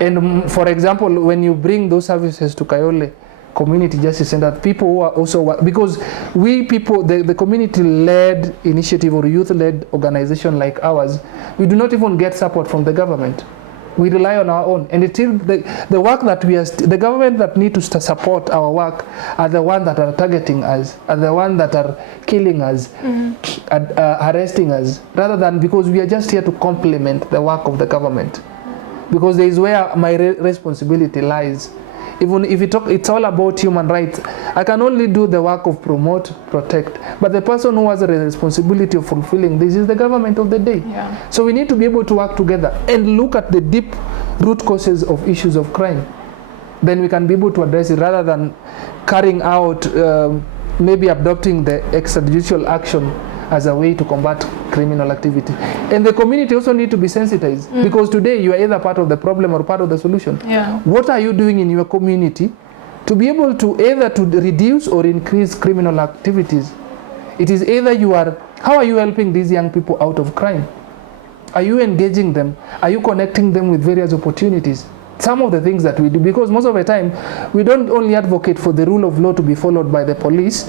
And for example, when you bring those services to Kayole Community Justice Center, people who are also, because we people, the community-led initiative or youth-led organization like ours, we do not even get support from the government. We rely on our own, and it's the work that we are, the government that need to support our work are the ones that are targeting us, are the ones that are killing us, arresting us, rather than, because we are just here to complement the work of the government. Because there is where my responsibility lies. Even if it's all about human rights, I can only do the work of promote, protect. But the person who has the responsibility of fulfilling this is the government of the day. Yeah. So we need to be able to work together and look at the deep root causes of issues of crime. Then we can be able to address it rather than carrying out, maybe adopting the extrajudicial action as a way to combat criminal activity. And the community also need to be sensitized, because today you are either part of the problem or part of the solution. Yeah. What are you doing in your community to be able to either to reduce or increase criminal activities? It is either how are you helping these young people out of crime? Are you engaging them? Are you connecting them with various opportunities? Some of the things that we do, because most of the time we don't only advocate for the rule of law to be followed by the police,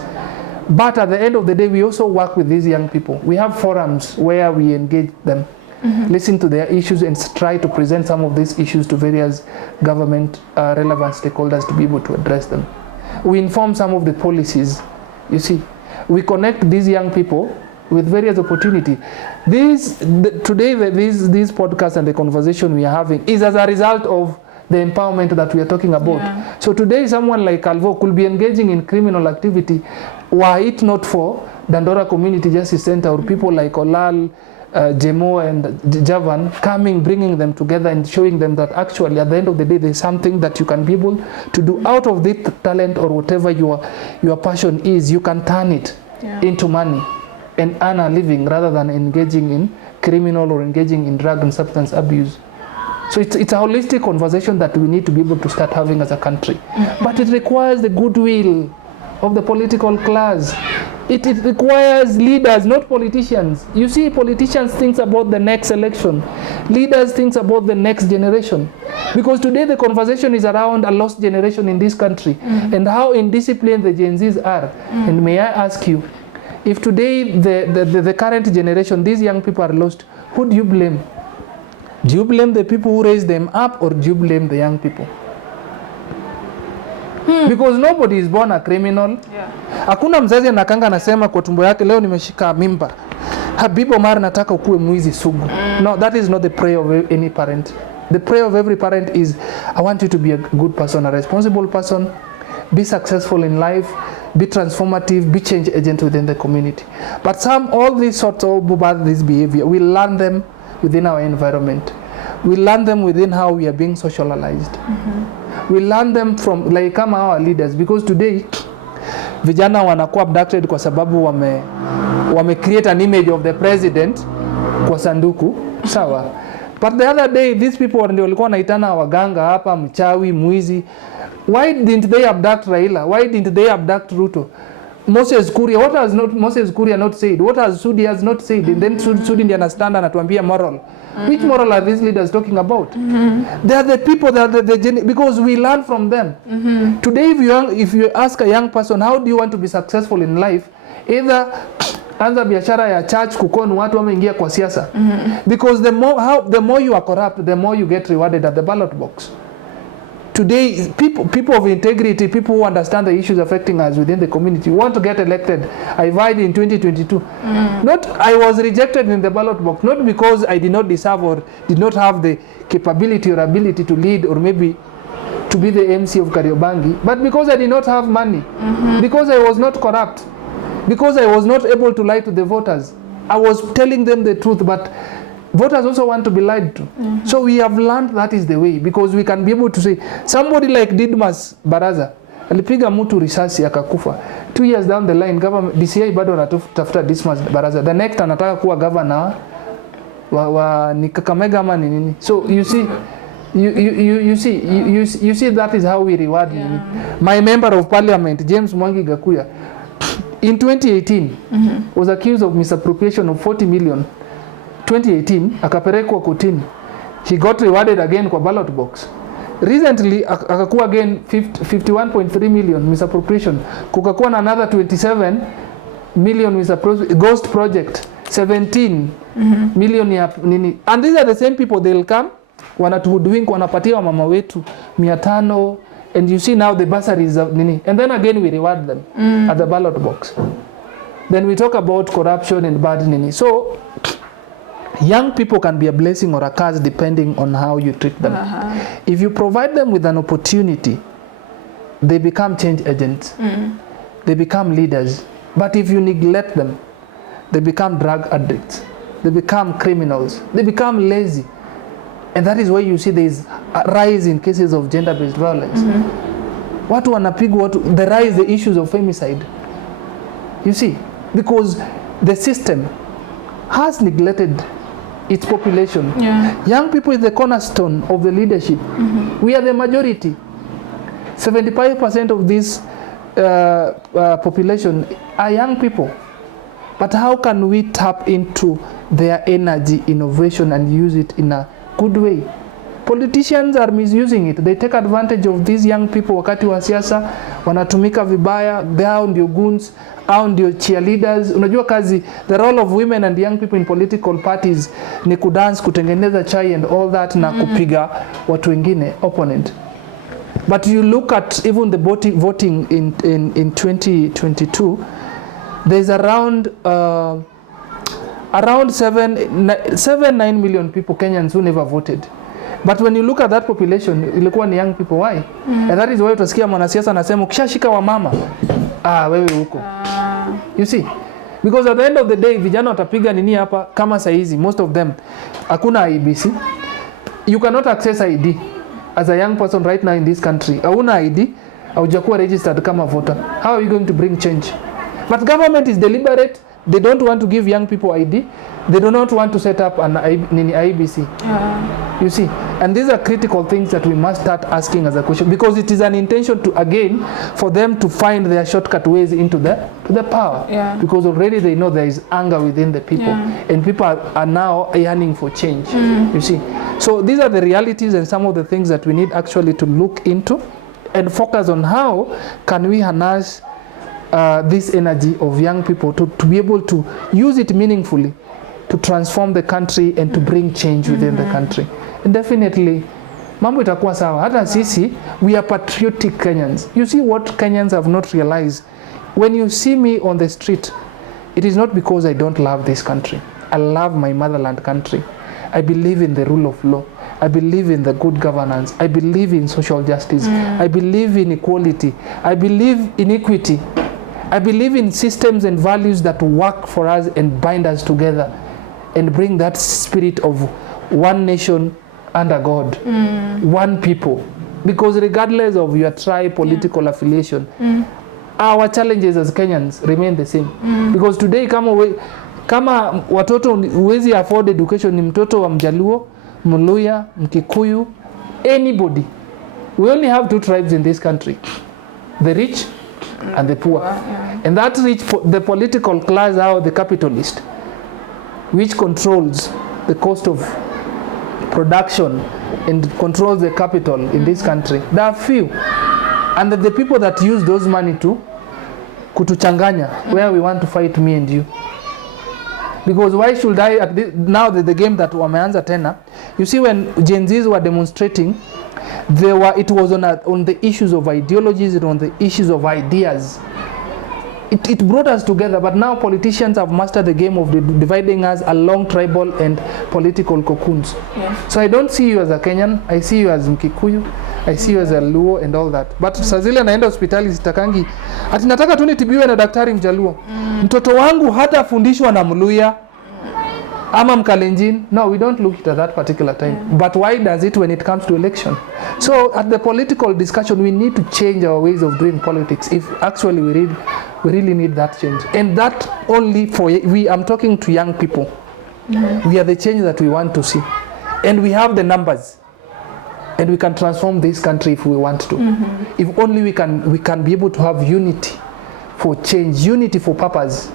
but at the end of the day, we also work with these young people. We have forums where we engage them, listen to their issues, and try to present some of these issues to various government relevant stakeholders to be able to address them. We inform some of the policies. You see, we connect these young people with various opportunity. Today, these podcasts and the conversation we are having is as a result of the empowerment that we are talking about. Yeah. So today, someone like Calvo could be engaging in criminal activity were it not for Dandora Community Justice Center or people like Olal, Jemo and Javan coming, bringing them together and showing them that actually at the end of the day, there's something that you can be able to do out of this talent or whatever your passion is. You can turn it into money and earn a living rather than engaging in criminal or engaging in drug and substance abuse. So it's a holistic conversation that we need to be able to start having as a country. But it requires the goodwill of the political class. It requires leaders, not politicians. You see, politicians think about the next election. Leaders think about the next generation. Because today the conversation is around a lost generation in this country and how indisciplined the Gen Zs are. And may I ask you, if today the current generation, these young people are lost, who do you blame? Do you blame the people who raised them up, or do you blame the young people? Because nobody is born a criminal. Hakuna mzazi anakanga anasema kwa tumbo yake leo nimeshika mimba, Habib Omar nataka ukue mwizi sugu. No, that is not the prayer of any parent. The prayer of every parent is, I want you to be a good person, a responsible person, be successful in life, be transformative, be change agent within the community. But all these sorts of bad this behavior, we learn them within our environment. We learn them within how we are being socialized. We learn them from like kama our leaders, because today vijana wanakuwa abducted kwa sababu wame create an image of the president kwa sanduku, sawa. But the other day these people ndio walikuwa wanaitana waganga hapa, mchawi, mwizi. Why didn't they abduct Raila? Why didn't they abduct Ruto? Moses Kuria, what has not Moses Kuria not said? What has Sudi has not said? And then Sudi ndiye understand anatuambia moral. Which moral are these leaders talking about? They are the people that because we learn from them. Today, if you ask a young person, how do you want to be successful in life? Either anza biashara ya church, kukonu watu wameingia kwa siasa. Because the more you are corrupt, the more you get rewarded at the ballot box. Today, people of integrity, people who understand the issues affecting us within the community want to get elected. I vowed in 2022. I was rejected in the ballot box, not because I did not deserve or did not have the capability or ability to lead or maybe to be the MC of Kariobangi, but because I did not have money, because I was not corrupt, because I was not able to lie to the voters. I was telling them the truth, but voters also want to be lied to. So we have learned that is the way, because we can be able to say, somebody like Didmas Baraza, alipiga mtu risasi akakufa. 2 years down the line, government DCI bado anatafuta Didmas Baraza. The next anataka kuwa governor wa ni Kakamega ama ni nini. So you see, you see that is how we reward him. My member of parliament, James Mwangi Gakuya, in 2018 was accused of misappropriation of 40 million. 2018 akapelekwa kotini. he got rewarded again kwa ballot box. Recently akakuwa again 51.3 million misappropriation, kukakuwa na another 27 million ghost project, 17 million ya nini. And these are the same people, they'll come wanatuhuduing, wanapatia mama wetu 500, and you see now the bursaries nini, and then again we reward them at the ballot box. Then we talk about corruption and bad nini. So young people can be a blessing or a curse depending on how you treat them. If you provide them with an opportunity, they become change agents. They become leaders. But if you neglect them, they become drug addicts. They become criminals. They become lazy. And that is why you see there is a rise in cases of gender-based violence. Watu wanapigwa watu, the rise, the issues of femicide. You see, because the system has neglected its population. Young people is the cornerstone of the leadership. We are the majority. 75% of this population are young people. But how can we tap into their energy, innovation, and use it in a good way? Politicians are misusing it. They take advantage of these young people wakati wa siasa, wanatumika vibaya, hao ndio goons, hao ndio cheerleaders. Unajua kazi, the role of women and young people in political parties ni kudance, kutengeneza chai and all that, na kupiga watu wengine, opponent. But you look at even the voting in 2022, there's around 7-9 million people, Kenyans, who never voted. But when you look at that population, ilikuwa ni young people. Why? And that is why utasikia mwanasiasa anasema ukishashika wa mama, wewe huko. You see? Because at the end of the day, vijana watapiga nini hapa kama saizi, most of them hakuna IBC. You cannot access ID as a young person right now in this country. Hauna ID, haujakuwa registered kama voter. How are you going to bring change? But government is deliberate. They don't want to give young people ID. They do not want to set up an IBC. You see, and these are critical things that we must start asking as a question, because it is an intention to, again, for them to find their shortcut ways into the power. Because already they know there is anger within the people, and people are now yearning for change. You see, so these are the realities and some of the things that we need actually to look into and focus on how can we harness this energy of young people to be able to use it meaningfully to transform the country and to bring change within the country. And definitely mambo itakuwa sawa. Hata sisi, we are patriotic Kenyans. You see what Kenyans have not realized. When you see me on the street, it is not because I don't love this country. I love my motherland country. I believe in the rule of law. I believe in the good governance. I believe in social justice. I believe in equality. I believe in equity. I believe in systems and values that work for us and bind us together and bring that spirit of one nation under God, one people. Because regardless of your tribe, political affiliation, our challenges as Kenyans remain the same. Because today, kama watoto huwezi afford education, ni mtoto wa Mjaluo, Mluya, Mkikuyu, anybody. We only have two tribes in this country, the rich and the poor. And that rich, the political class, are the capitalist, which controls the cost of production and controls the capital in this country. There are few. And the people that use those money to kutuchanganya, where we want to fight, me and you. Because why should I, now the game that wameanza tena, you see when Gen Zs were demonstrating, it was on the issues of ideologies and on the issues of ideas. It brought us together, but now politicians have mastered the game of dividing us along tribal and political cocoons. So I don't see you as a Kenyan, I see you as Mkikuyu, I see you as a Luo and all that. But saa zile naenda hospitali sitakangi, ati nataka tu nitibiwe na daktari Mjaluo. Mtoto wangu hata fundishwa na Mluya ama Mkalenjin. No, we don't look at that particular time. But why does it when it comes to election? So at the political discussion, we need to change our ways of doing politics if actually we really need that change. And that only for I'm talking to young people. We are the change that we want to see. And we have the numbers. And we can transform this country if we want to. If only we can be able to have unity for change, unity for purpose,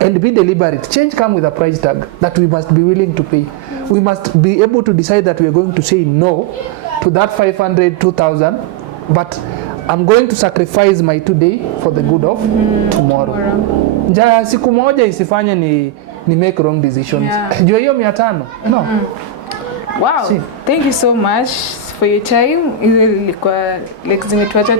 and be deliberate. Change comes with a price tag that we must be willing to pay. We must be able to decide that we are going to say no to that 500, 2,000, but I'm going to sacrifice my today for the good of tomorrow. Njaa siku moja isifanye ni make wrong decisions. Yeah. Jua hiyo 500. No. Wow. See. Thank you so much for your time. Ilikuwa like zimetuacha